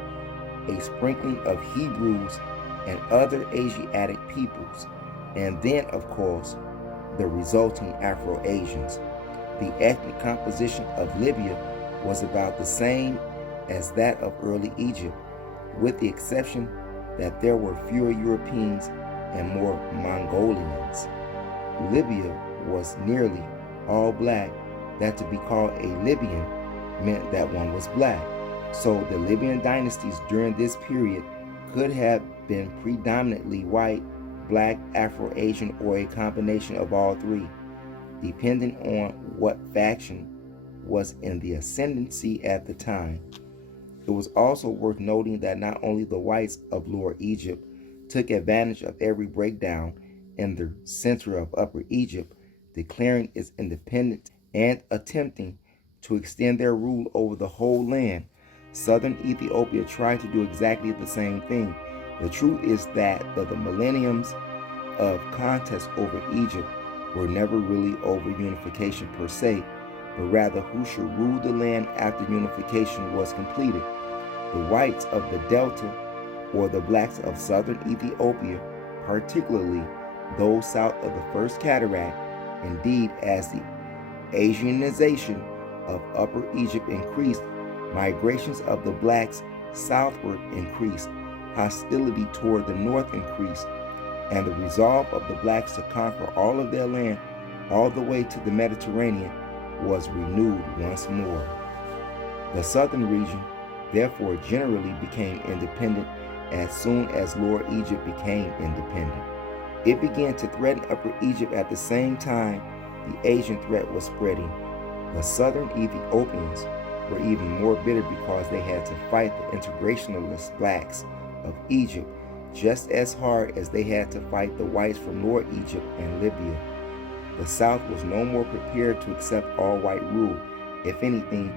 a sprinkling of Hebrews and other Asiatic peoples, and then, of course, the resulting Afro-Asians. The ethnic composition of Libya was about the same as that of early Egypt, with the exception that there were fewer Europeans and more Mongolians. Libya was nearly all black. That to be called a Libyan meant that one was black. So the Libyan dynasties during this period could have been predominantly white, black, Afro-Asian, or a combination of all three, depending on what faction was in the ascendancy at the time. It was also worth noting that not only the whites of Lower Egypt took advantage of every breakdown in the center of Upper Egypt, declaring its independence and attempting to extend their rule over the whole land. Southern Ethiopia tried to do exactly the same thing. The truth is that the millenniums of contest over Egypt were never really over unification per se, but rather who should rule the land after unification was completed. The whites of the Delta, or the blacks of southern Ethiopia, particularly those south of the First Cataract. Indeed, as the Asianization of Upper Egypt increased, migrations of the blacks southward increased, hostility toward the north increased, and the resolve of the blacks to conquer all of their land all the way to the Mediterranean was renewed once more. The southern region therefore generally became independent as soon as Lower Egypt became independent. It began to threaten Upper Egypt at the same time the Asian threat was spreading. The southern Ethiopians were even more bitter because they had to fight the integrationalist blacks of Egypt just as hard as they had to fight the whites from Lower Egypt and Libya. The South was no more prepared to accept all-white rule. If anything,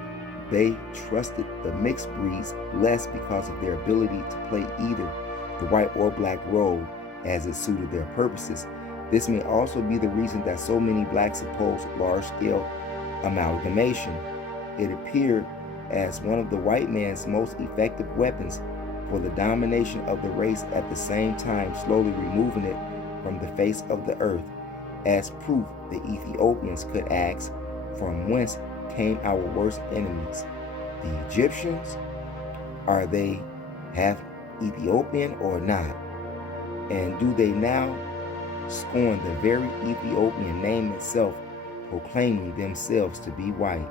they trusted the mixed breeds less because of their ability to play either the white or black role as it suited their purposes. This may also be the reason that so many blacks opposed large-scale amalgamation. It appeared as one of the white man's most effective weapons for the domination of the race, at the same time slowly removing it from the face of the earth. As proof, the Ethiopians could ask, from whence came our worst enemies? The Egyptians? Are they half Ethiopian or not? And do they now scorn the very Ethiopian name itself, proclaiming themselves to be white?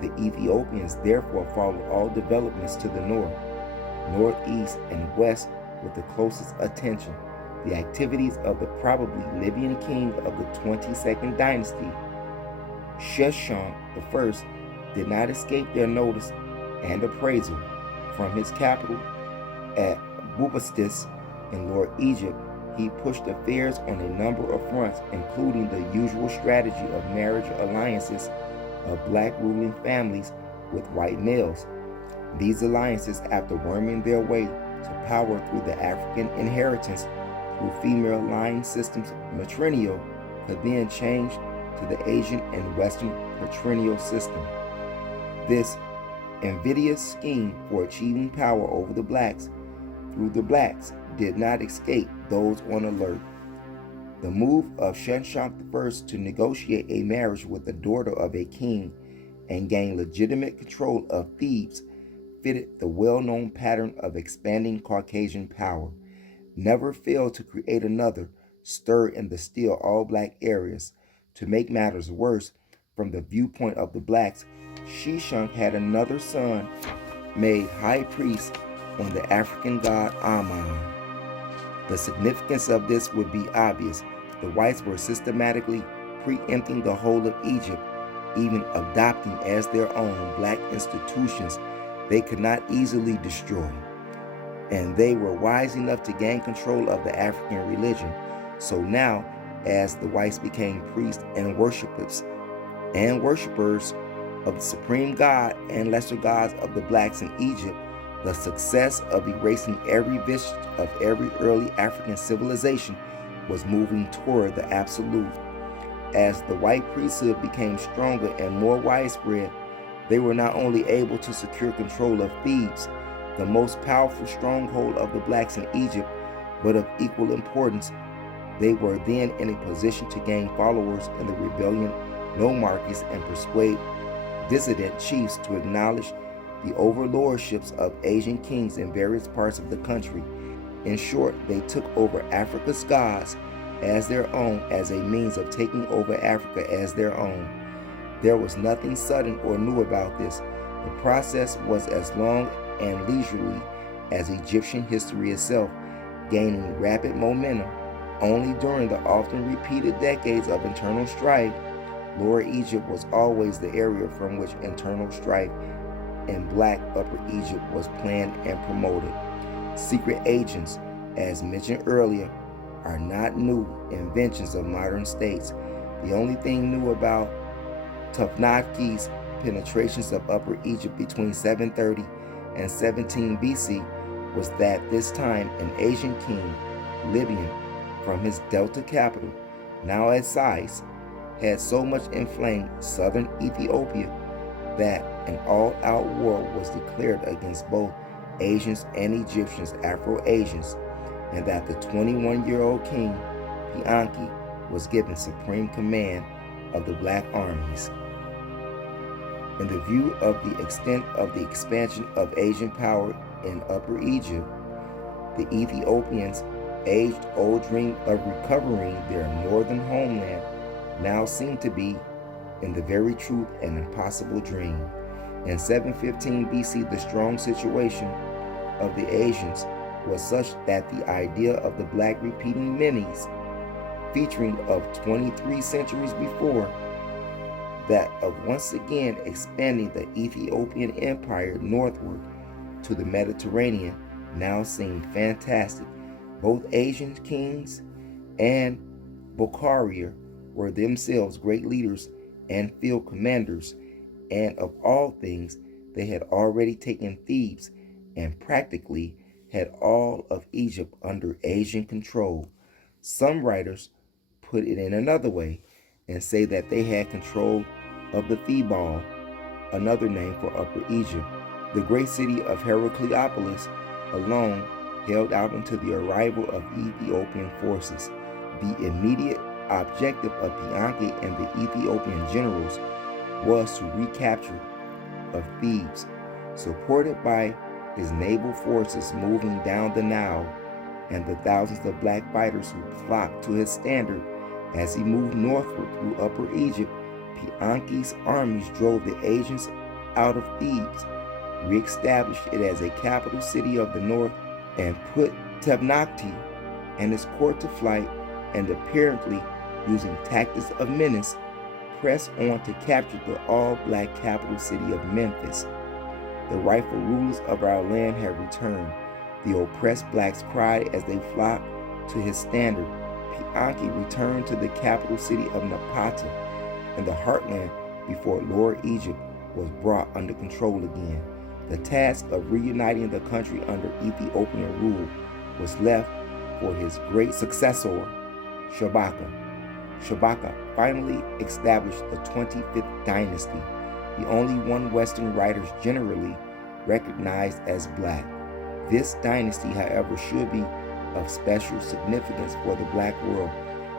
The Ethiopians therefore followed all developments to the north, northeast, and west with the closest attention. The activities of the probably Libyan king of the 22nd dynasty, Sheshonq I, did not escape their notice and appraisal. From his capital at Bubastis in Lower Egypt, he pushed affairs on a number of fronts, including the usual strategy of marriage alliances of black ruling families with white males. These alliances, after worming their way to power through the African inheritance through female line systems matrilineal, could then change to the Asian and Western patrilineal system. This invidious scheme for achieving power over the blacks through the blacks did not escape those on alert. The move of Sheshonq I to negotiate a marriage with the daughter of a king and gain legitimate control of Thebes fitted the well-known pattern of expanding Caucasian power. Never failed to create another stir in the still all-black areas. To make matters worse, from the viewpoint of the blacks, Sheshonq had another son made high priest on the African god Ammon. The significance of this would be obvious. The whites were systematically preempting the whole of Egypt, even adopting as their own black institutions they could not easily destroy. And they were wise enough to gain control of the African religion. So now, as the whites became priests and worshippers of the supreme god and lesser gods of the blacks in Egypt, the success of erasing every vestige of every early African civilization was moving toward the absolute. As the white priesthood became stronger and more widespread, they were not only able to secure control of Thebes, the most powerful stronghold of the blacks in Egypt, but of equal importance, they were then in a position to gain followers in the rebellion nomarchies and persuade dissident chiefs to acknowledge the overlordships of Asian kings in various parts of the country. In short, they took over Africa's gods as their own as a means of taking over Africa as their own. There was nothing sudden or new about this. The process was as long and leisurely as Egyptian history itself, gaining rapid momentum. Only during the often repeated decades of internal strife, Lower Egypt was always the area from which internal strife in black Upper Egypt was planned and promoted. Secret agents, as mentioned earlier, are not new inventions of modern states. The only thing new about Tufnakhi's penetrations of Upper Egypt between 730 and 17 BC was that this time an Asian king, Libyan, from his delta capital, now at Sais, had so much inflamed southern Ethiopia that an all-out war was declared against both Asians and Egyptians, Afro-Asians, and that the 21-year-old king, Pianki, was given supreme command of the black armies. In the view of the extent of the expansion of Asian power in Upper Egypt, the Ethiopians' age-old dream of recovering their northern homeland now seemed to be, in the very truth, an impossible dream. In 715 BC, the strong situation of the Asians was such that the idea of the black repeating minis featuring of 23 centuries before that of once again expanding the Ethiopian Empire northward to the Mediterranean now seemed fantastic. Both Asian kings and Bokhara were themselves great leaders and field commanders, and of all things, they had already taken Thebes and practically had all of Egypt under Asian control. Some writers put it in another way and say that they had control of the Thebal, another name for Upper Egypt. The great city of Heracleopolis alone held out until the arrival of Ethiopian forces. The immediate objective of Pianki and the Ethiopian generals was to recapture of Thebes, supported by his naval forces moving down the Nile and the thousands of black fighters who flocked to his standard as he moved northward through Upper Egypt. Pianki's armies drove the Asians out of Thebes, re-established it as a capital city of the north, and put Tebnakti and his court to flight, and apparently using tactics of menace, pressed on to capture the all-black capital city of Memphis. The rightful rulers of our land have returned. The oppressed blacks cried as they flocked to his standard. Pianki returned to the capital city of Napata, and the heartland before Lower Egypt was brought under control again. The task of reuniting the country under Ethiopian rule was left for his great successor, Shabaka. Shabaka finally established the 25th dynasty, the only one Western writers generally recognized as black. This dynasty, however, should be of special significance for the black world,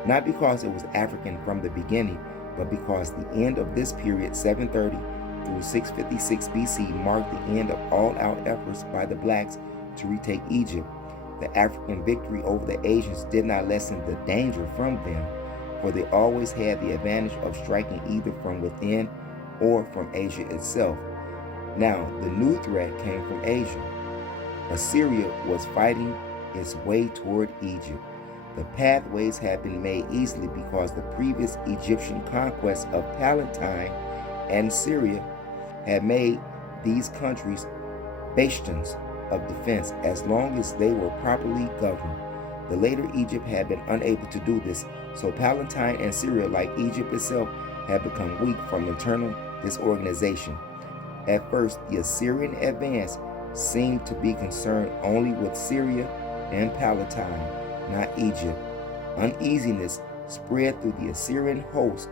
not because it was African from the beginning, but because the end of this period, 730 through 656 BC, marked the end of all-out efforts by the blacks to retake Egypt. The African victory over the Asians did not lessen the danger from them, for they always had the advantage of striking either from within or from Asia itself. Now, the new threat came from Asia. Assyria was fighting its way toward Egypt. The pathways had been made easily because the previous Egyptian conquests of Palestine and Syria had made these countries bastions of defense as long as they were properly governed. The later Egypt had been unable to do this, so Palestine and Syria, like Egypt itself, had become weak from internal disorganization. At first, the Assyrian advance seemed to be concerned only with Syria and Palestine, not Egypt. Uneasiness spread through the Assyrian host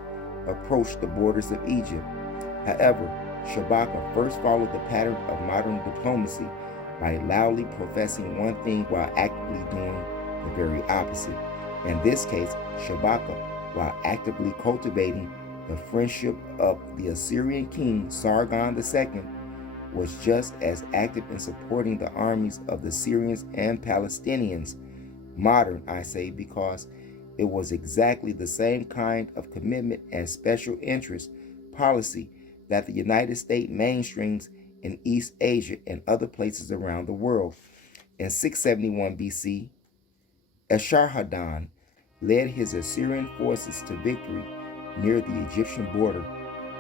approached the borders of Egypt. However, Shabaka first followed the pattern of modern diplomacy by loudly professing one thing while actively doing the very opposite. In this case, Shabaka, while actively cultivating the friendship of the Assyrian king Sargon II, was just as active in supporting the armies of the Syrians and Palestinians. Modern, I say, because it was exactly the same kind of commitment and special interest policy that the United States mainstreams in East Asia and other places around the world. In 671 BC, Esarhaddon led his Assyrian forces to victory near the Egyptian border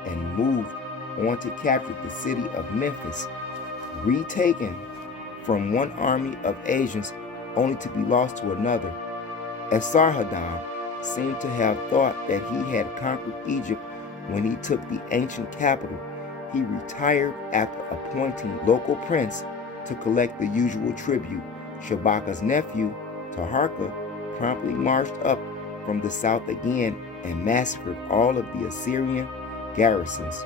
and moved on to capture the city of Memphis, retaken from one army of Asians only to be lost to another. Esarhaddon seemed to have thought that he had conquered Egypt when he took the ancient capital. He retired after appointing local prince to collect the usual tribute. Shabaka's nephew, Taharka, promptly marched up from the south again and massacred all of the Assyrian garrisons.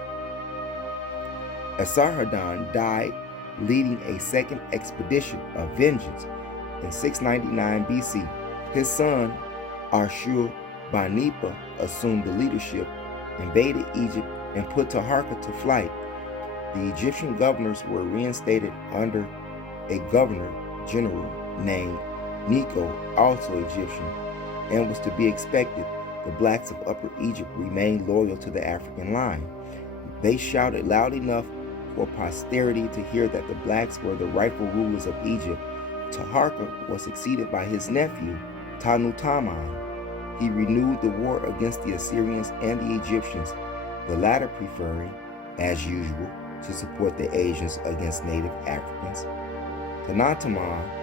Esarhaddon died leading a second expedition of vengeance in 699 BC. His son, Ashur-banipa, assumed the leadership, invaded Egypt, and put Taharka to flight. The Egyptian governors were reinstated under a governor general named Necho, also Egyptian, and was to be expected. The blacks of Upper Egypt remained loyal to the African line. They shouted loud enough for posterity to hear that the blacks were the rightful rulers of Egypt, Taharka was succeeded by his nephew, Tanutamon. He renewed the war against the Assyrians and the Egyptians, the latter preferring, as usual, to support the Asians against native Africans. Tanutamon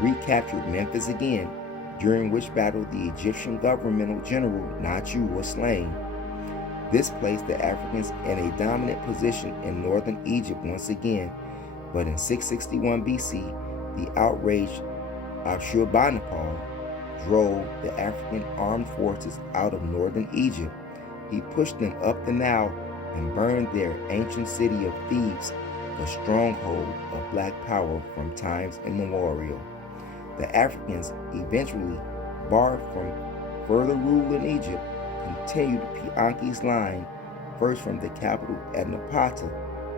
recaptured Memphis again, during which battle the Egyptian governmental general Nachu was slain. This placed the Africans in a dominant position in northern Egypt once again, but in 661 BC, the outraged Ashurbanipal drove the African armed forces out of northern Egypt. He pushed them up the Nile and burned their ancient city of Thebes, the stronghold of black power from times immemorial. The Africans, eventually barred from further rule in Egypt, continued Pianki's line, first from the capital at Napata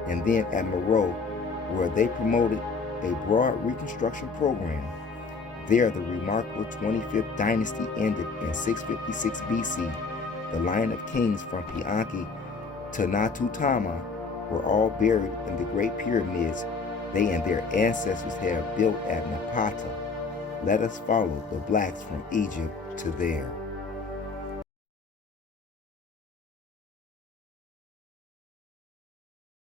and then at Meroe, where they promoted a broad reconstruction program. There, the remarkable 25th dynasty ended in 656 BC. The line of kings from Pianki to Natutama were all buried in the Great Pyramids they and their ancestors had built at Napata. Let us follow the blacks from Egypt to there.